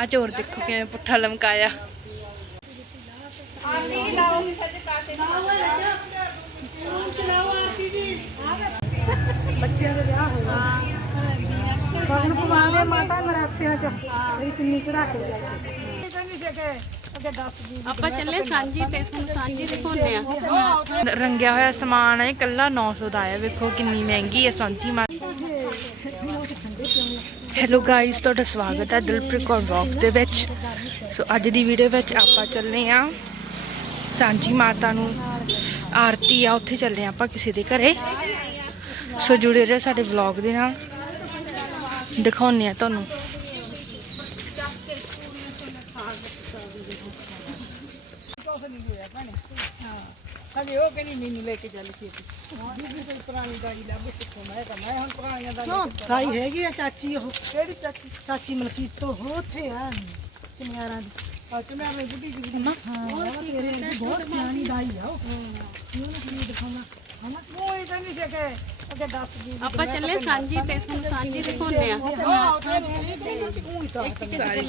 ਆ ਚੋਰ ਦੇਖੋ ਕਿਵੇਂ ਪੁੱਠਾ ਲਮਕਾਇਆ। ਬੱਚਿਆਂ ਦੇ ਵਿਆਹ ਹੋਇਆ ਸਗਨ ਪਵਾ ਦੇ ਮਾਤਾ ਨਰਾਤਿਆਂ ਚ ਮੇਰੀ ਚੁੰਨੀ ਚੜਾ ਕੇ ਜਾਏ ਆਪਾਂ ਚੱਲੇ ਸਾਂਝੀ ਤੇ ਤੁਹਾਨੂੰ ਸਾਂਝੀ ਦਿਖਾਉਂਦੇ ਆ। ਰੰਗਿਆ ਹੋਇਆ ਸਮਾਨ ਹੈ ਕੱਲਾ 900 ਦਾ ਆਇਆ ਵੇਖੋ ਕਿੰਨੀ ਮਹਿੰਗੀ ਹੈ ਸਾਂਝੀ ਮਾਰ ਹੈਲੋ ਗਾਇਸ ਤੁਹਾਡਾ ਸਵਾਗਤ ਹੈ ਦਿਲਪ੍ਰੀਤ ਕੌਰ ਵਲੌਗਸ ਦੇ ਵਿੱਚ। ਸੋ ਅੱਜ ਦੀ ਵੀਡੀਓ ਵਿੱਚ ਆਪਾਂ ਚੱਲੇ ਆ ਸਾਂਝੀ ਮਾਤਾ ਨੂੰ, ਆਰਤੀ ਆ, ਉੱਥੇ ਚੱਲੇ ਆ ਆਪਾਂ ਕਿਸੇ ਦੇ ਘਰੇ। ਸੋ ਜੁੜੇ ਰਹੋ ਸਾਡੇ ਵਲੌਗ ਦੇ ਨਾਲ। ਦਿਖਾਉਂਦੇ ਆ ਤੁਹਾਨੂੰ। ਹਲੇ ਉਹ ਕਹਿੰਦੀ ਮੈਨੂੰ ਲੈ ਕੇ ਚੱਲ ਖੇਤ ਬੀਬੀ ਕੋਈ ਪੁਰਾਣੀ ਦਾਈ ਲੱਭ ਕਿੱਥੋਂ ਮੈਂ ਤਾਂ ਮੈਂ ਹੁਣ ਪੁਰਾਣੀਆਂ ਦਾਈਆਂ ਦਾਈ ਹੈਗੀ ਆ ਚਾਚੀ ਉਹ ਕਿਹੜੀ ਚਾਚੀ ਚਾਚੀ ਮਲਕੀਤੋ ਹੋ ਉੱਥੇ ਆ ਕਿਨਾਰਾਂ ਦੀ ਆ ਤੇ ਮੈਂ ਆਪਣੀ ਬੁੱਢੀ ਜੀ ਮੰਮਾ ਹਾਂ ਉਹ ਤੇਰੇ ਦੀ ਬਹੁਤ ਸਿਆਣੀ ਦਾਈ ਆ ਉਹ ਉਹਨੂੰ ਕੀ ਦਿਖਾਉਣਾ ਹਨਾ ਉਹ ਇਹ ਕਹਿੰਦੀ ਸੀ ਕਿ ਅੱਗੇ ਦੱਸ ਦੀ ਆਪਾਂ ਚੱਲੇ ਸਾਂਝੀ ਤੇ ਤੁਹਾਨੂੰ ਸਾਂਝੀ ਦਿਖਾਉਂਦੇ ਆ ਹਾਂ ਉਹ ਤਾਂ ਨਹੀਂ ਕਹਿੰਦੀ ਸੀ ਉਹੀ ਤਾਂ ਸਾਰੀ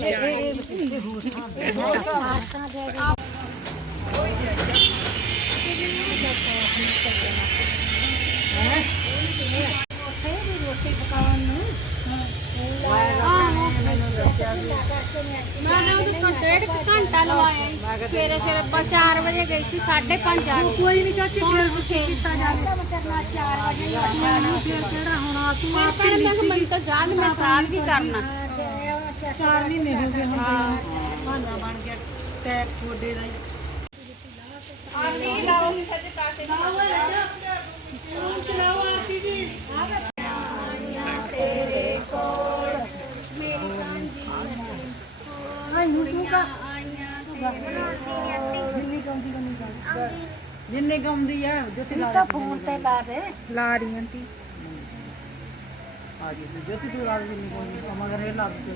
ਮੈਂ ਨੇ ਉਹਦੇ ਕੋਲ ਡੇਢ ਕੁ ਘੰਟਾ ਲਵਾਇਆ ਈ। ਸਵੇਰੇ ਸਵੇਰੇ ਆਪਾਂ 4 ਵਜੇ ਗਈ ਸੀ 5:30 ਆ ਗਈ ਕੋਈ ਨਹੀਂ ਚਾਚੀ ਹੁਣ ਫਿਰ ਛੇ। ਕੀਤਾ ਜਾਵੇ ਕਰਨਾ 4 ਵਜੇ ਮੈਨੂੰ ਫਿਰ ਕਿਹੜਾ ਹੋਣਾ ਤੂੰ ਮੈਂ ਆਪ ਕਹਿੰਦਾ ਮੈਂ ਕਿਹਾ ਮੈਨੂੰ ਤਾਂ ਯਾਦ ਮੈਂ ਸਾਲ ਵੀ ਕਰਨਾ 4 ਮਹੀਨੇ ਹੋ ਗਏ ਹੁਣ ਬਹਾਨਾ ਬਣ ਗਿਆ ਟੈਕ ਥੋੜੇ ਦਾ ਹੀ ਆਰਤੀ ਲਾਓਗੇ ਸੱਚ ਪਾਸੇ ਚਲਾਓ ਆਰਤੀ ਜੀ ਆਈ ਨੂੰ ਤੂੰ ਕਾ ਜਿੰਨੀ ਗੱਲ ਜਿੰਨੇ ਗੰਦੀ ਆ ਜੋਤੀ ਲਾ ਤਾਂ ਫੋਨ ਤੇ ਲਾ ਦੇ। ਲਾ ਰਹੀ ਆਂਟੀ। ਆ ਜੀ ਜੋਤੀ ਤੂੰ ਲਾ ਦੇ ਜਿੰਨੀ ਕਮਰ ਇਹ ਲਾ ਦੇ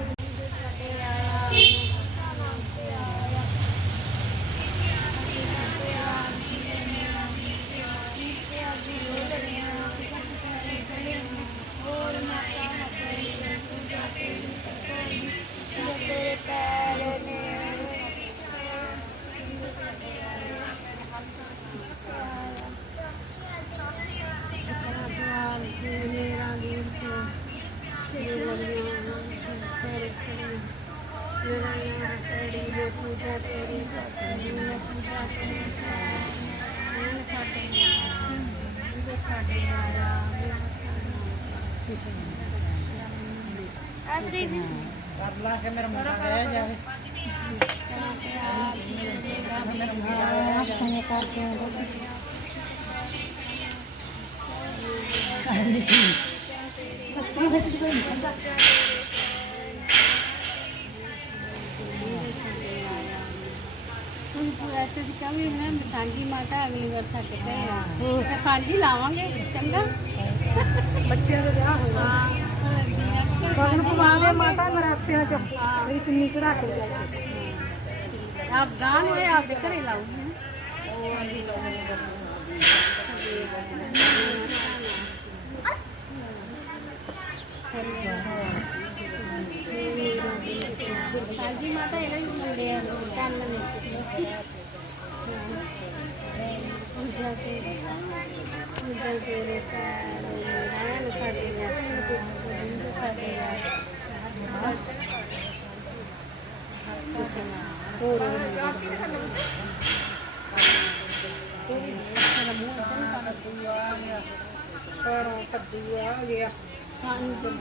ਵਾਜ ਕਰ ਦੇ ਕਰ ਕੁੜੀ ਦੀ ਆਰਤੀ ਕਰ ਲਾ ਕੇ ਮੇਰਾ ਮੁੰਡਾ ਰਹਿ ਜਾਵੇ ਐਸੇ ਦੀ ਕਮੀ ਨਾ ਸਾਂਝੀ ਮਾਤਾ ਅਗਲੀ ਵਾਰ ਸਾਡੇ ਤੇ ਆ ਤੇ ਸਾਂਝੀ ਲਾਵਾਂਗੇ ਚੰਗਾ ਬੱਚਿਆਂ ਦੇ ਵਿਆਹ ਹੋਇਆ ਹਾਂ ਸਗਨ ਪਵਾ ਦੇ ਮਾਤਾ ਨਰਾਤਿਆਂ ਚ ਮੇਰੀ ਚੁੰਨੀ ਚੜਾ ਕੇ ਜਾਏ ਆਪ ਗਾਣ ਹੋਏ ਆਪਦੇ ਘਰੇ ਲਾਉਂਗੇ ਸਾਂਝੀ ਮਾਤਾ ਇਹਨਾਂ ਨੂੰ ਮੁੰਡੇ ਆ ਕੰਨ ਨੇ ਪੂਜਾ ਤੇ ਪੂਜਾ ਤੇਰੇ ਪੈਰ ਰਹਿਣ ਸਾਡੇ ਆ ਸਾਡੇ ਆ ਹੋਰ ਪੈਰੋਂ ਕੱਢੀ ਆ ਗਿਆ ਸਾਂਝੀ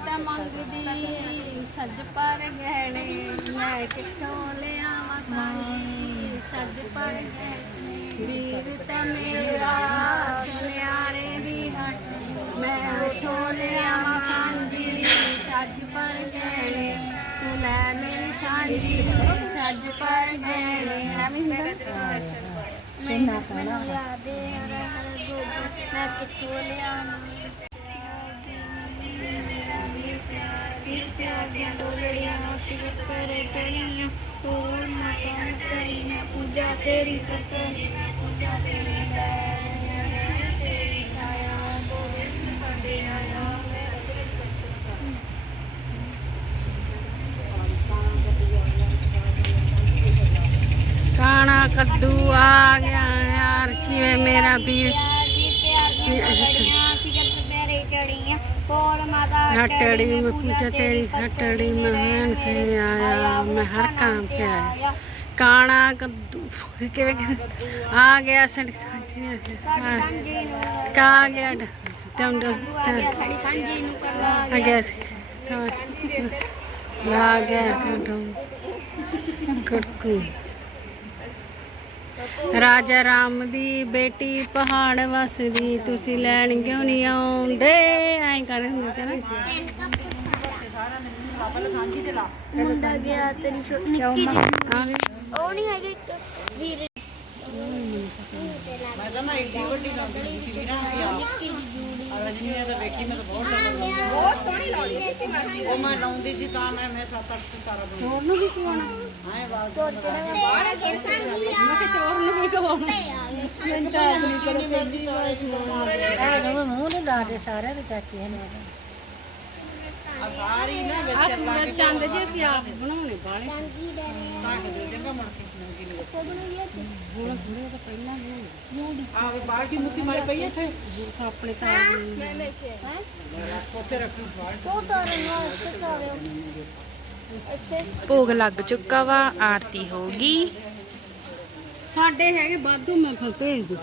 ਤਾਂ ਮੰਗਦੀ ਛੱਜ ਪਰ ਗਹਿਣੇ ਮੈਂ ਕਿੱਥੋਂ ਲਿਆਵਾਂ ਸਾਂਝੀ ਛੱਜ ਪਰ ਗਹਿਣੇ। ਵੀਰ ਤਾਂ ਮੇਰਾ ਸੁਨਿਆਰੇ ਦੀ ਹੱਟ ਮੈਂ ਉਥੋਂ ਲਿਆਵਾਂ ਸਾਂਝੀ ਛੱਜ ਪਰ ਗਹਿਣੇ, ਤੂੰ ਲੈ ਮੇਰੀ ਸਾਂਝੀ ਛੱਜ ਪਰ ਗਹਿਣੇ। ਐਵੇਂ ਹੁੰਦਾ ਮੈਨੂੰ ਮੈਨੂੰ ਯਾਦ ਹੈ ਹਰ ਗੋਬੀ ਮੈਂ ਕਿੱਥੋਂ ਲਿਆਵਾਂ ਪਿਆਰ ਦੀਆਂ ਡੋਲੜੀਆਂ ਅਸੀਂ ਤੇਰੇ ਤਣੀਆਂ ਤੋੜ ਮਾਤਾ ਤੇਰੀ ਪੂਜਾ ਤੇਰੀ ਕਰਤਨੀ ਪੂਜਾ ਤੇਰੀ ਤੇਰੀ ਛਾਇਆ ਗੋਬਿੰਦ ਸਾਡੇ ਆਇਆ ਕਾਣਾ ਕੱਦੂ ਆ ਗਿਆ ਯਾਰ ਕਿਵੇਂ ਮੇਰਾ ਵੀਰ हटड़ी में पूछा तेरी हटड़ी में हन से आया मैं हर काम पे आया काना कद्दू के आ गया सड़ का आ गया टम टम आ गया आ गया टम टम कुड़कू ਰਾਜਾ ਰਾਮ ਦੀ ਬੇਟੀ ਪਹਾੜ ਵਸਦੀ ਤੁਸੀਂ ਲੈਣ ਕਿਉਂ ਨਹੀਂ ਆਉਂਦੇ? ਐਂ ਕਰ ਹੁੰਦੇ ਸੀ ਨਾ। ਮੁੰਡਾ ਗਿਆ ਤੇਰੀ ਛੋਟੀ ਨਿੱਕੀ ਜੀ ਆ ਗਏ ਉਹ ਨਹੀਂ ਹੈਗੇ ਇੱਕ ਵੀਰ। ਮੈਂ ਤਾਂ ਨਾ ਏਡੀ ਵੱਡੀ ਲਾਉਂਦੀ ਸੀ ਵੀਰਾਂ ਦੀ ਆ ਰਜਨੀ ਨੇ ਤਾਂ ਵੇਖੀ ਮੈਂ ਤਾਂ ਬਹੁਤ ਲਾਉਂਦੀ ਬਹੁਤ ਸੋਹਣੀ ਲੱਗਦੀ ਉਹ ਮੈਂ ਲਾਉਂਦੀ ਸੀ ਤਾਂ ਮੈਂ ਮੈਂ 7 8 ਸਿਤਾਰਾ ਬਣਾ ਹੋਰ ਨੂੰ ਵੀ ਖਵਾਉਣਾ। ਹਾਂ ਬਾਅਦ ਬਾਹਰ ਸਿਰ ਸੰਗੀ ਮੂੰਹ ਨਹੀਂ ਲਾਦੇ ਸਾਰਿਆਂ ਦੇ ਚਾਚੇ ਨੇ ਆ ਸਾਰੀ ਨਾ ਆ ਸੂਰਜ ਚੰਦ ਜੀ ਅਸੀਂ ਆਪ ਬਣਾਉਣੇ ਬਾਲੇ ਸੰਗੀ ਦੇ ਤਾਂ ਕਿ ਦੇ ਦੇਂਗਾ ਮੁੜ ਕੇ ਨੰਗੀ ਨੂੰ ਕੋ ਬਣਾਈਏ ਤੇ ਹੁਣ ਥੋੜੇ ਤਾਂ ਪਹਿਲਾਂ ਬਣਾਉਣੇ ਆ ਵੀ ਬਾਲਟੀ ਮੁੱਤੀ ਮਾਰੀ ਪਈ ਇੱਥੇ। ਹੁਣ ਆਪਣੇ ਤਾਂ ਮੈਂ ਲੈ ਕੇ ਹੈ। ਉੱਥੇ ਰੱਖੀ ਬਾਲਟੀ। ਕੋ ਤਾਰੇ ਨਾ ਉੱਤੇ ਤਾਰੇ ਇੱਥੇ। ਭੋਗ ਲੱਗ ਚੁੱਕਾ ਵਾ ਆਰਤੀ ਹੋ ਗਈ ਸਾਡੇ ਹੈਗੇ ਵਾਧੂ ਮੈਂ ਫਿਰ ਭੇਜ ਦੂੰ।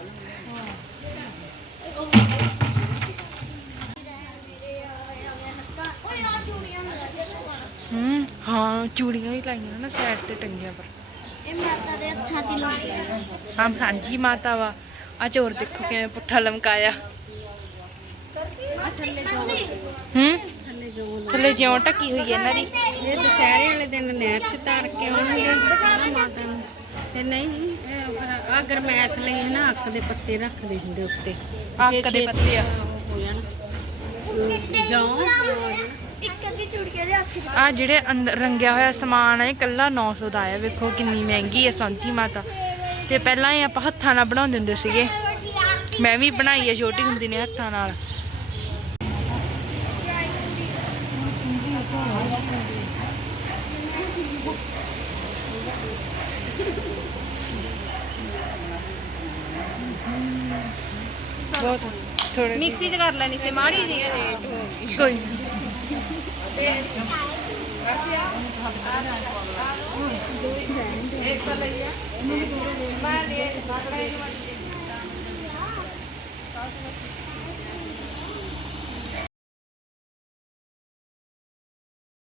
ਹੂੰ ਹਾਂ ਚੂੜੀਆਂ ਵੀ ਲਾਈਆਂ ਨਾ ਸਾਈਡ ਤੇ ਟੰਗੀਆਂ ਪਰ। ਇਹ ਮਾਤਾ ਦੇ ਹੱਥਾਂ ਦੀ ਲਾਉਂਦੀ ਹੈ ਹਾਂ ਸਾਂਝੀ ਮਾਤਾ ਵਾ। ਆ ਚੋਰ ਦੇਖੋ ਕਿਵੇਂ ਪੁੱਠਾ ਲਮਕਾਇਆ। ਥੱਲੇ ਹੂੰ ਜਿਉਂ ਟੱਕੀ ਹੋਈ ਹੈ ਇਹਨਾਂ ਦੀ। ਇਹ ਦੁਸਹਿਰੇ ਵਾਲੇ ਦਿਨ ਨਹਿਰ ਚ ਤਾਰ ਕੇ ਆਉਣਗੇ। ਮਾਤਾ ਨੂੰ ਤੇ ਨਹੀਂ ਇਹ ਫਿਰ ਆ ਗਰਮੈਸ਼ ਲਈ ਨਾ ਅੱਕ ਦੇ ਪੱਤੇ ਰੱਖਦੇ ਹੁੰਦੇ ਉੱਤੇ। ਅੱਕ ਦੇ ਪੱਤੇ ਆ। ਉਹ ਹੋ ਜਾਣ। ਜਾਉ ਇੱਕ ਅੱਧੀ ਚੂੜੀਆਂ ਦੇ ਹੱਥ 'ਚ ਆ ਜਿਹੜੇ ਅੰਦਰ ਰੰਗਿਆ ਹੋਇਆ ਸਮਾਨ ਹੈ ਕੱਲਾ 900 ਦਾ ਆਇਆ। ਵੇਖੋ ਕਿੰਨੀ ਮਹਿੰਗੀ ਹੈ ਸਾਂਝੀ ਮਾਤਾ। ਤੇ ਪਹਿਲਾਂ ਹੀ ਆਪਾਂ ਹੱਥਾਂ ਨਾਲ ਬਣਾਉਂਦੇ ਹੁੰਦੇ ਸੀਗੇ। ਮੈਂ ਵੀ ਬਣਾਈ ਹੈ ਛੋਟੀ ਹੁੰਦੀ ਨੇ ਹੱਥਾਂ ਨਾਲ ਬਹੁਤ ਥੋੜੇ ਮਿਕਸੀ ਚ ਕਰ ਲੈਣੀ ਸੀ ਮਾੜੀ ਜੀ ਰੇਟ ਹੋ ਗਈ ਕੋਈ ਨੀ।